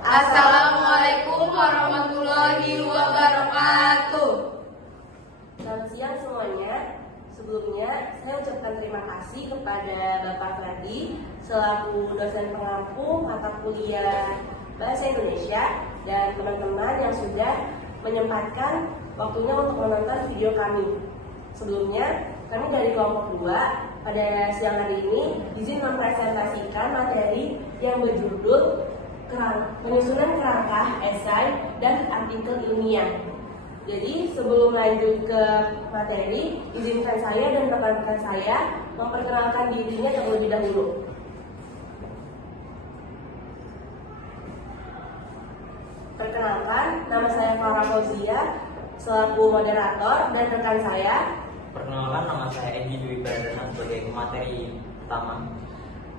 Assalamualaikum warahmatullahi wabarakatuh. Selamat siang semuanya. Sebelumnya, saya ucapkan terima kasih kepada Bapak Ferdi selaku dosen pengampu mata kuliah Bahasa Indonesia dan teman-teman yang sudah menyempatkan waktunya untuk menonton video kami. Sebelumnya, kami dari kelompok 2 pada siang hari ini izin mempresentasikan materi yang berjudul penyusunan kerangka esai dan artikel ilmiah. Jadi sebelum lanjut ke materi, izinkan saya dan rekan-rekan saya memperkenalkan dirinya terlebih dahulu. Perkenalkan, nama saya Farah Fauzia selaku moderator dan rekan saya. Perkenalkan, nama saya Edi Dwi Pradana sebagai pemateri utama.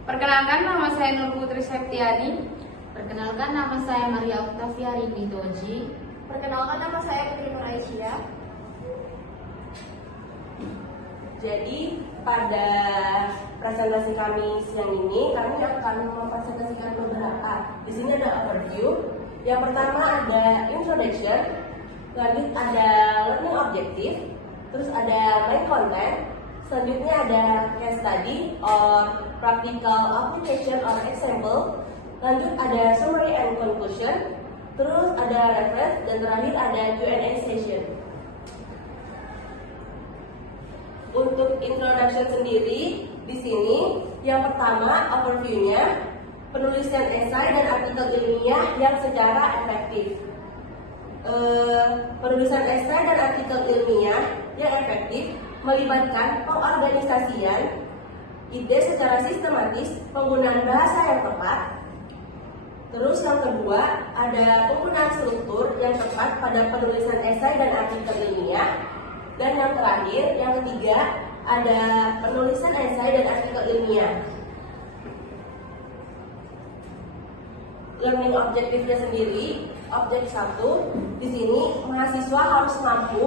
Perkenalkan, nama saya Nur Putri Septiani. Perkenalkan, nama saya Maria Oktavia Rini Doji. Perkenalkan, nama saya Putri Nur Aisyah. Jadi pada presentasi kami siang ini, kami akan mempresentasikan beberapa. Di sini ada overview. Yang pertama ada introduction, lanjut ada learning objective, terus ada main content, selanjutnya ada case study or practical application or example, lanjut ada summary and conclusion, terus ada reference, dan terakhir ada Q&A session. Untuk introduction sendiri, di sini yang pertama overview-nya, penulisan esai dan artikel ilmiah yang secara efektif. Penulisan esai dan artikel ilmiah yang efektif melibatkan pengorganisasian ide secara sistematis, penggunaan bahasa yang tepat. Terus yang kedua, ada penggunaan struktur yang tepat pada penulisan esai dan artikel ilmiah. Dan yang terakhir, yang ketiga, ada penulisan esai dan artikel ilmiah. Learning objektifnya sendiri, objek 1, di sini mahasiswa harus mampu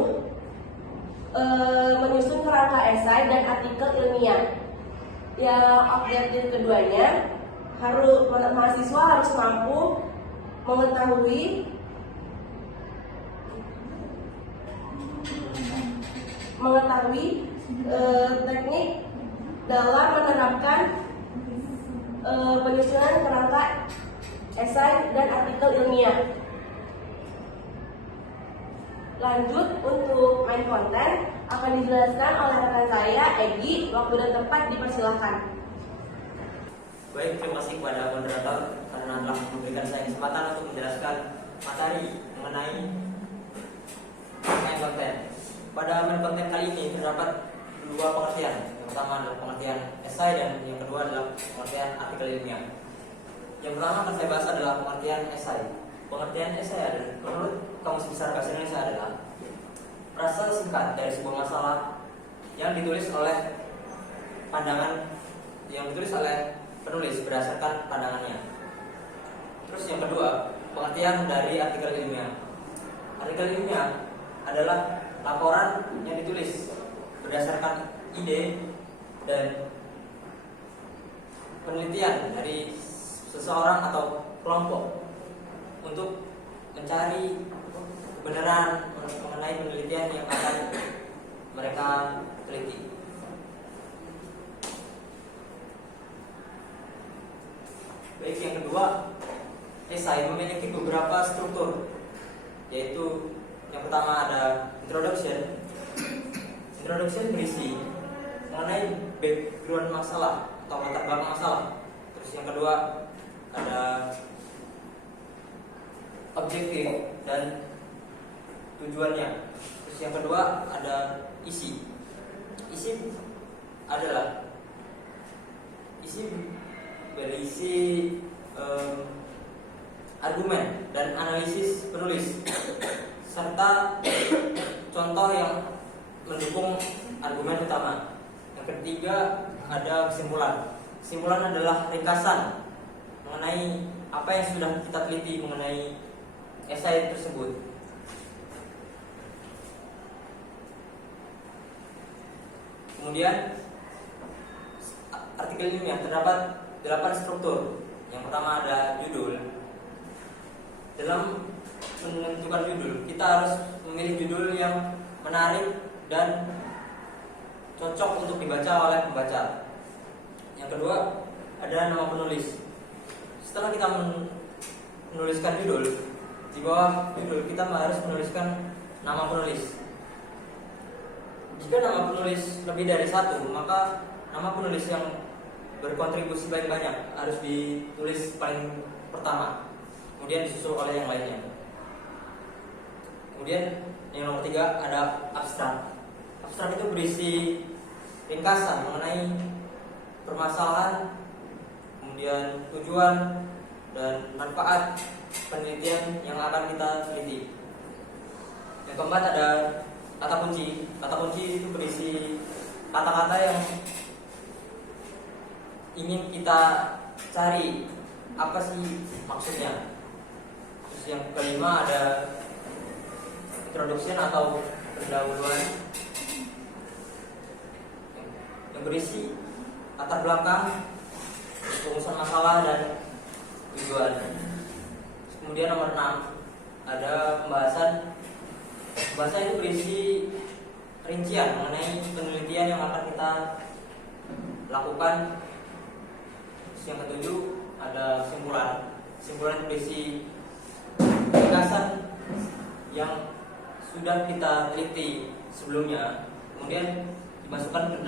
menyusun kerangka esai dan artikel ilmiah. Yang objektif keduanya, mahasiswa harus mampu mengetahui teknik dalam menerapkan penyusunan kerangka esai dan artikel ilmiah. Lanjut untuk main konten akan dijelaskan oleh rekan saya Egi. Waktu dan tempat dipersilakan. Baik, terima kasih kepada moderator karena telah memberikan saya kesempatan untuk menjelaskan materi mengenai main konten. Pada main konten kali ini terdapat dua pengertian. Yang pertama adalah pengertian esai dan yang kedua adalah pengertian artikel ilmiah. Yang pertama akan saya bahas adalah pengertian esai. Pengertian esai adalah, menurut Kamus Besar Bahasa Indonesia, adalah frasa singkat dari sebuah masalah yang ditulis oleh penulis berdasarkan pandangannya. Terus yang kedua, pengertian dari artikel ilmiah. Artikel ilmiah adalah laporan yang ditulis berdasarkan ide dan penelitian dari seseorang atau kelompok untuk mencari kebenaran mengenai penelitian yang akan mereka teliti. Baik, yang kedua, esai memiliki beberapa struktur, yaitu yang pertama ada introduction. Introduction berisi mengenai background masalah atau latar belakang masalah. Terus yang kedua ada objektif dan tujuannya. Terus yang kedua ada isi. Isi berisi argumen dan analisis penulis serta contoh yang mendukung argumen utama. Yang ketiga ada kesimpulan. Kesimpulan adalah ringkasan mengenai apa yang sudah kita teliti mengenai esai tersebut. Kemudian artikel ilmiah terdapat 8 struktur. Yang pertama ada judul, menentukan judul, kita harus memilih judul yang menarik dan cocok untuk dibaca oleh pembaca. Yang kedua, ada nama penulis. Setelah kita menuliskan judul, di bawah judul kita harus menuliskan nama penulis. Jika nama penulis lebih dari satu, maka nama penulis yang berkontribusi paling banyak harus ditulis paling pertama, kemudian disusul oleh yang lainnya. Kemudian yang nomor 3 ada abstrak. Abstrak itu berisi ringkasan mengenai permasalahan, kemudian tujuan dan manfaat penelitian yang akan kita teliti. Yang keempat ada kata kunci. Kata kunci itu berisi kata-kata yang ingin kita cari apa sih maksudnya. Terus yang kelima ada introduction atau pendahuluan yang berisi latar belakang, rumusan masalah dan tujuan. Kemudian nomor 6 ada pembahasan. Pembahasan itu berisi rincian mengenai penelitian yang akan kita lakukan. Terus yang ketujuh ada kesimpulan. Kesimpulan berisi ringkasan yang sudah kita teliti sebelumnya, kemudian dimasukkan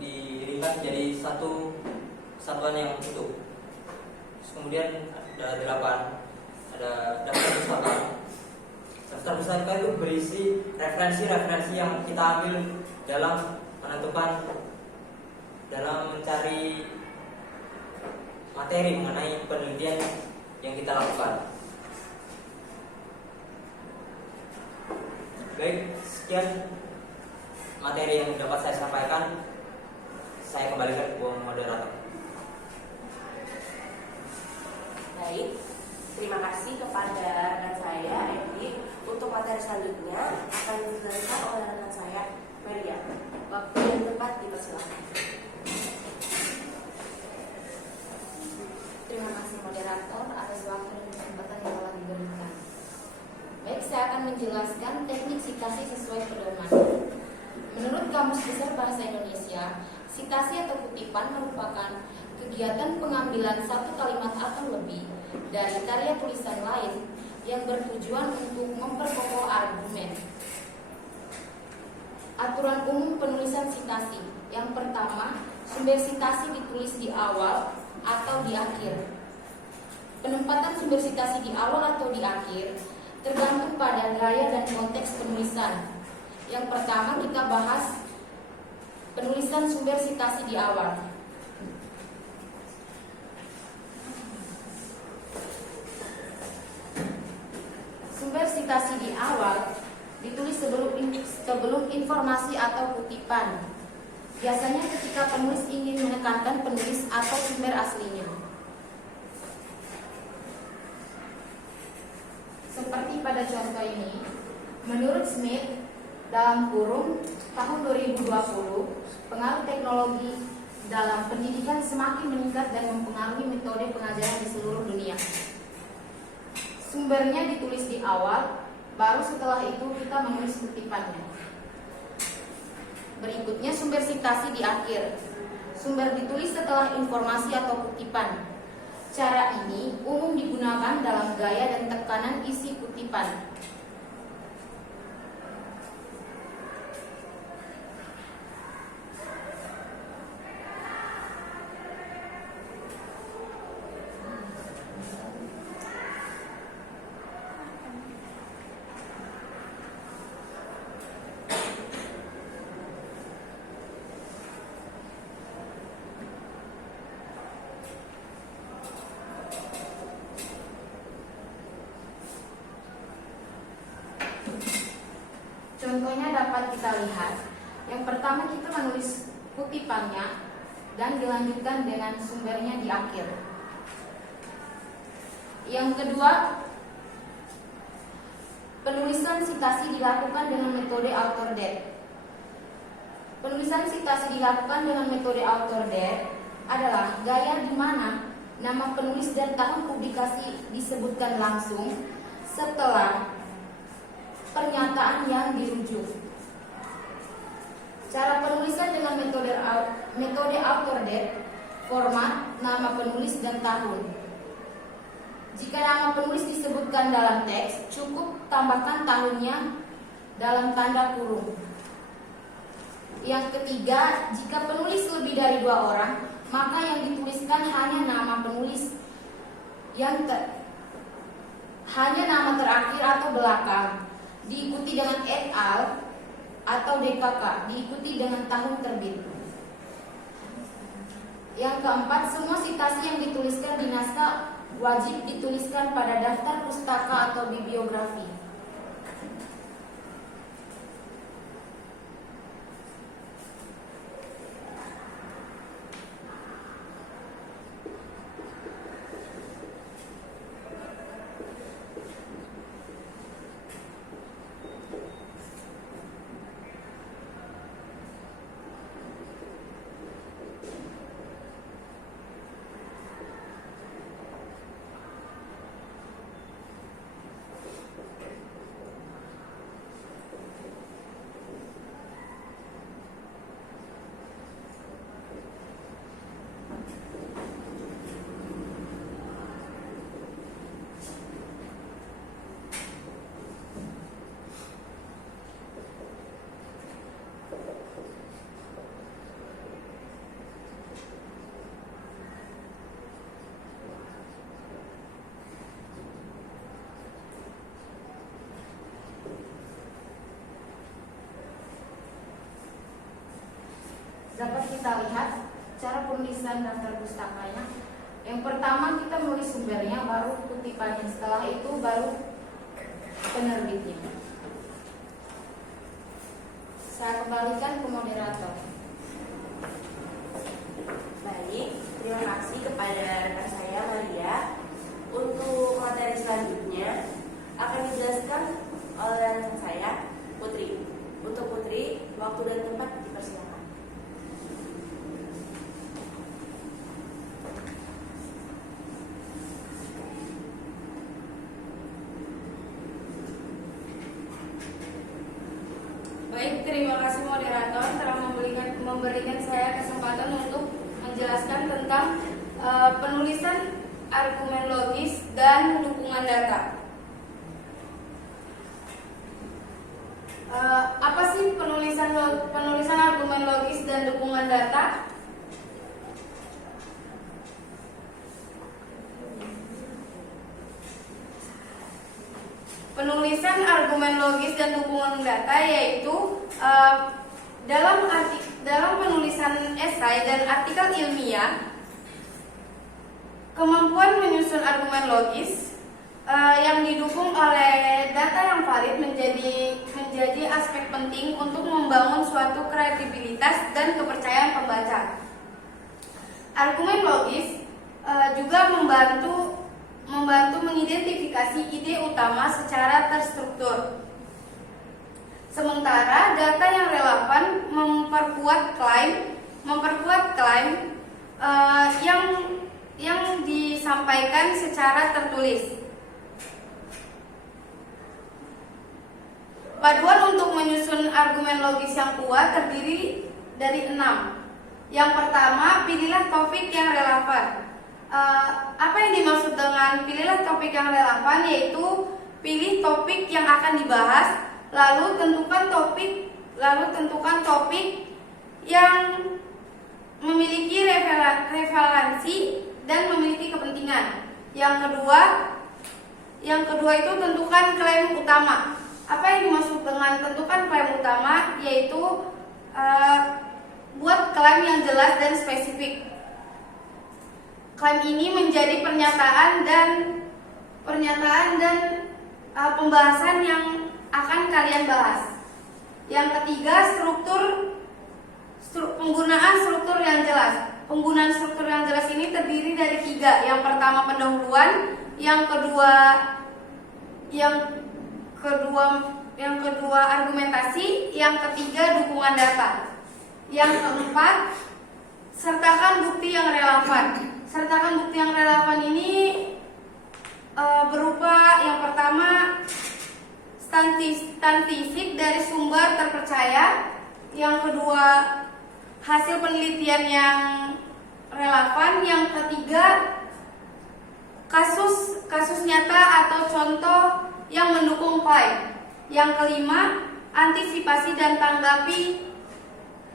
diringkas menjadi satu kesatuan yang utuh. Kemudian ada 8, ada daftar pustaka. Daftar pustaka itu berisi referensi-referensi yang kita ambil dalam menentukan, dalam mencari materi mengenai penelitian yang kita lakukan. Baik, sekian materi yang dapat saya sampaikan. Saya kembalikan ke moderator. Baik, terima kasih kepada rekan saya Edi. Untuk materi selanjutnya akan dijelaskan oleh rekan saya Maria. Waktu yang tepat dipersilakan. Terima kasih moderator atas waktu dan kesempatan yang telah diberikan. Baik, saya akan menjelaskan teknik sitasi sesuai pedoman. Menurut Kamus Besar Bahasa Indonesia, sitasi atau kutipan merupakan kegiatan pengambilan satu kalimat atau lebih dari karya tulisan lain yang bertujuan untuk memperkokoh argumen. Aturan umum penulisan sitasi. Yang pertama, sumber sitasi ditulis di awal atau di akhir. Penempatan sumber sitasi di awal atau di akhir tergantung pada gaya dan konteks penulisan. Yang pertama kita bahas penulisan sumber sitasi di awal. Sumber sitasi di awal ditulis sebelum informasi atau kutipan. Biasanya ketika penulis ingin menekankan penulis atau sumber aslinya. Seperti pada contoh ini, menurut Smith dalam kurung tahun 2020, pengaruh teknologi dalam pendidikan semakin meningkat dan mempengaruhi metode pengajaran di seluruh dunia. Sumbernya ditulis di awal, baru setelah itu kita menulis kutipannya. Berikutnya sumber sitasi di akhir. Sumber ditulis setelah informasi atau kutipan. Cara ini umum digunakan dalam gaya dan tekanan isi kutipan. Contohnya dapat kita lihat. Yang pertama kita menulis kutipannya dan dilanjutkan dengan sumbernya di akhir. Yang kedua, penulisan sitasi dilakukan dengan metode author date. Penulisan sitasi dilakukan dengan metode author date adalah gaya di mana nama penulis dan tahun publikasi disebutkan langsung setelah pernyataan yang dirujuk. Cara penulisan dengan metode author date, format, nama penulis dan tahun. Jika nama penulis disebutkan dalam teks, cukup tambahkan tahunnya dalam tanda kurung. Yang ketiga, jika penulis lebih dari 2 orang, maka yang dituliskan hanya nama penulis hanya nama terakhir atau belakang, diikuti dengan et al atau DKK, diikuti dengan tahun terbit. Yang keempat, semua sitasi yang dituliskan di naskah wajib dituliskan pada daftar pustaka atau bibliografi. Dapat kita lihat cara penulisan daftar pustakanya. Yang pertama kita menulis sumbernya, baru kutipannya, setelah itu baru penerbitnya. Saya kembalikan ke moderator. Baik, terima kasih kepada rekan saya Maria. Untuk materi selanjutnya akan dijelaskan oleh rekan saya Putri. Untuk Putri, waktu dan tempat dipersilakan. Baik, terima kasih moderator telah memberikan saya kesempatan untuk menjelaskan tentang penulisan argumen logis dan dukungan data. Apa sih penulisan argumen logis dan dukungan data? Penulisan argumen logis dan dukungan data yaitu dalam penulisan esai dan artikel ilmiah, kemampuan menyusun argumen logis yang didukung oleh data yang valid menjadi aspek penting untuk membangun suatu kredibilitas dan kepercayaan pembaca. Argumen logis juga membantu mengidentifikasi ide utama secara terstruktur. Sementara data yang relevan memperkuat klaim yang disampaikan secara tertulis. Paduan untuk menyusun argumen logis yang kuat terdiri dari 6. Yang pertama, pilihlah topik yang relevan. Apa yang dimaksud dengan pilihlah topik yang relevan, yaitu pilih topik yang akan dibahas, lalu tentukan topik yang memiliki referensi dan memiliki kepentingan. Yang kedua itu tentukan klaim utama. Apa yang dimaksud dengan tentukan klaim utama, yaitu buat klaim yang jelas dan spesifik. Klaim ini menjadi pernyataan dan pembahasan yang akan kalian bahas. Yang ketiga, penggunaan struktur yang jelas. Penggunaan struktur yang jelas ini terdiri dari 3. Yang pertama pendahuluan, yang kedua argumentasi, yang ketiga dukungan data. Yang keempat, sertakan bukti yang relevan. Sertakan bukti yang relevan ini berupa yang pertama statistik dari sumber terpercaya. Yang kedua, hasil penelitian yang relevan. Yang ketiga, kasus nyata atau contoh yang mendukung klaim. Yang kelima, antisipasi dan tanggapi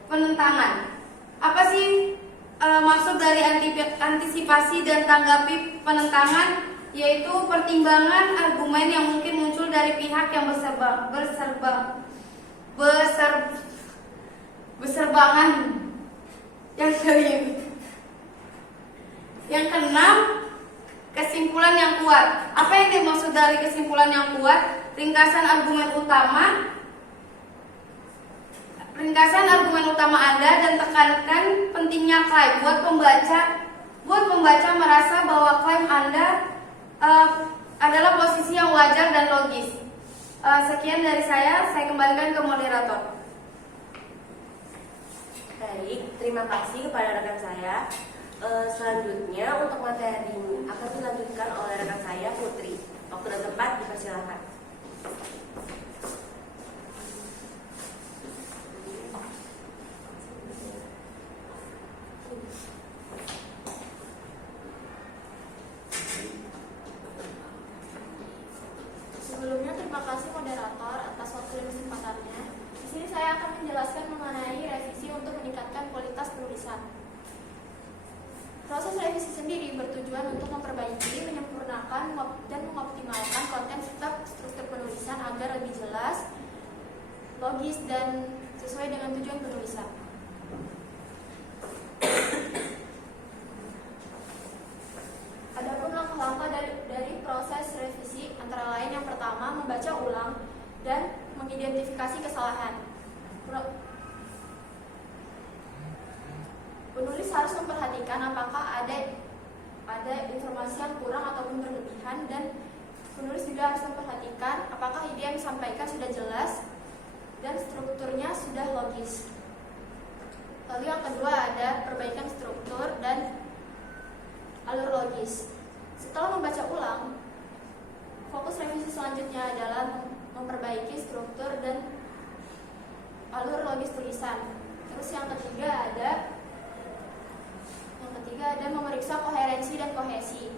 penentangan. Apa sih maksud dari antisipasi dan tanggapi penentangan? Yaitu pertimbangan argumen yang mungkin muncul dari pihak yang berserbangan. Yang keenam, kesimpulan yang kuat. Apa yang dimaksud dari kesimpulan yang kuat? Ringkasan argumen utama Anda dan tekankan pentingnya klaim buat pembaca merasa bahwa klaim Anda adalah posisi yang wajar dan logis. Sekian dari saya kembalikan ke moderator. Baik, terima kasih kepada rekan saya. Selanjutnya untuk materi ini akan dilanjutkan oleh rekan saya Putri. Waktu dan tempat dipersilakan. Sebelumnya terima kasih moderator atas waktu dan kesempatannya. Di sini saya akan menjelaskan mengenai revisi untuk meningkatkan kualitas penulisan. Proses revisi sendiri bertujuan untuk memperbaiki, menyempurnakan, dan mengoptimalkan konten serta struktur penulisan agar lebih jelas, logis, dan sesuai dengan tujuan penulisan. Adapun langkah-langkah dari proses revisi antara lain yang pertama, membaca ulang dan mengidentifikasi kesalahan. Penulis harus memperhatikan apakah ada informasi yang kurang ataupun berlebihan, dan penulis juga harus memperhatikan apakah ide yang disampaikan sudah jelas dan strukturnya sudah logis. Lalu yang kedua ada perbaikan struktur dan alur logis. Setelah membaca ulang, fokus revisi selanjutnya adalah memperbaiki struktur dan alur logis tulisan. Terus yang ketiga ada memeriksa koherensi dan kohesi.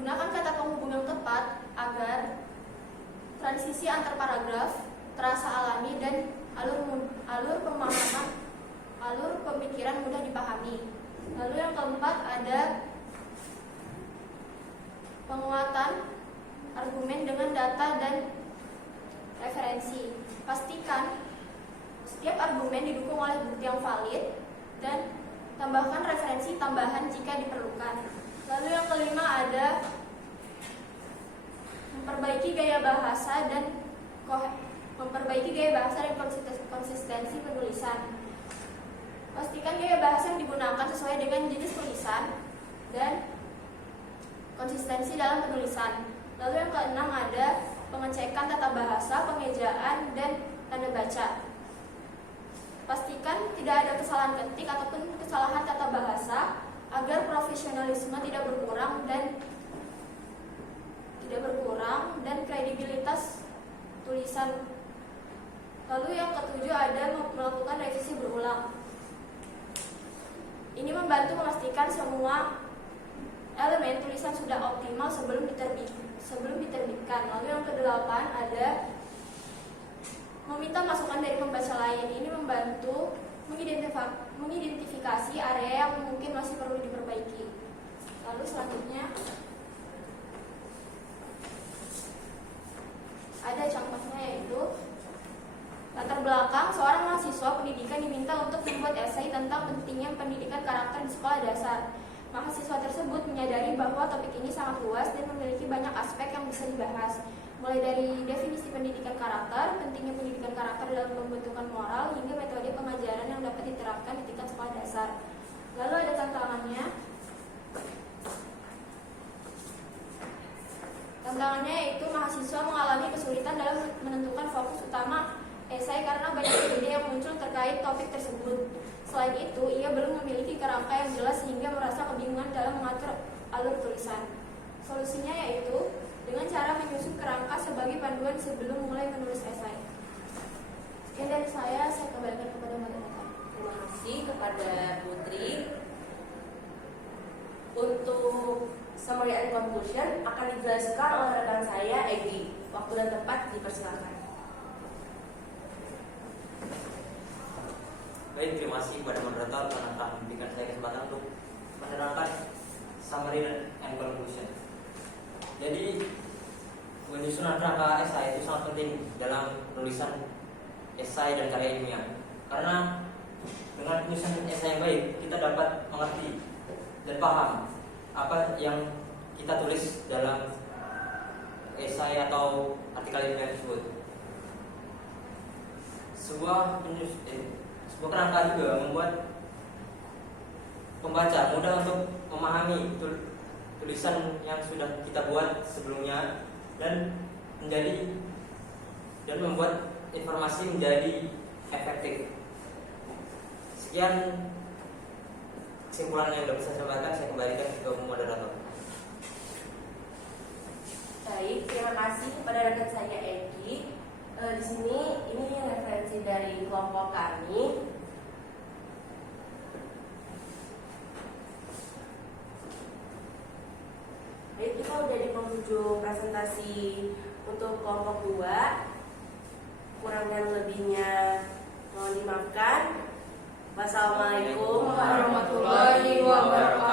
Gunakan kata penghubung yang tepat agar transisi antar paragraf terasa alami dan alur pemikiran mudah dipahami. Lalu yang keempat ada penguatan argumen dengan data dan referensi. Pastikan setiap argumen didukung oleh bukti yang valid dan tambahkan referensi tambahan jika diperlukan. Lalu yang kelima ada memperbaiki gaya bahasa dan konsistensi penulisan. Pastikan gaya bahasa yang digunakan sesuai dengan jenis tulisan dan konsistensi dalam penulisan. Lalu yang keenam ada pengecekan tata bahasa, pengejaan, dan tanda baca. Pastikan tidak ada kesalahan ketik ataupun kesalahan tata bahasa agar profesionalisme tidak berkurang dan kredibilitas tulisan. Lalu yang ketujuh ada melakukan revisi berulang. Ini membantu memastikan semua elemen tulisan sudah optimal sebelum diterbitkan. Lalu yang kedelapan ada meminta masukan dari pembaca lain. Ini membantu mengidentifikasi area yang mungkin masih perlu diperbaiki. Lalu selanjutnya ada contohnya, yaitu latar belakang seorang mahasiswa pendidikan diminta untuk membuat esai tentang pentingnya pendidikan karakter di sekolah dasar. Mahasiswa tersebut menyadari bahwa topik ini sangat luas dan memiliki banyak aspek yang bisa dibahas, mulai dari definisi pendidikan karakter, pentingnya pendidikan karakter dalam pembentukan moral, hingga metode pengajaran yang dapat diterapkan di tingkat sekolah dasar. Lalu ada tantangannya. Tantangannya yaitu mahasiswa mengalami kesulitan dalam menentukan fokus utama esai karena banyak ide yang muncul terkait topik tersebut. Selain itu, ia belum memiliki kerangka yang jelas sehingga merasa kebingungan dalam mengatur alur tulisan. Solusinya yaitu dengan cara menyusun kerangka sebagai panduan kepada Putri. Untuk summary and conclusion akan dijelaskan oleh rekan saya Egi. Waktu dan tempat dipersilakan. Baik, terima kasih kepada moderator karena telah memberikan saya kesempatan untuk menerangkan summary and conclusion. Jadi, penyusunan kerangka esai itu sangat penting dalam penulisan esai dan karya ilmiah. Karena dengan penyusunan esai yang baik, kita dapat mengerti dan paham apa yang kita tulis dalam esai atau artikel ilmiah tersebut. Sebuah kerangka juga membuat pembaca mudah untuk memahami tulisan yang sudah kita buat sebelumnya dan membuat informasi menjadi efektif. Sekian kesimpulan yang dapat saya sampaikan, saya kembalikan ke moderator. Baik, terima kasih kepada rekan saya Egi. Di sini ini referensi dari kelompok kami. Baik, kita udah di penghujung presentasi untuk kelompok 2. Kurang dan lebihnya mohon dimaafkan. Wassalamualaikum warahmatullahi wabarakatuh.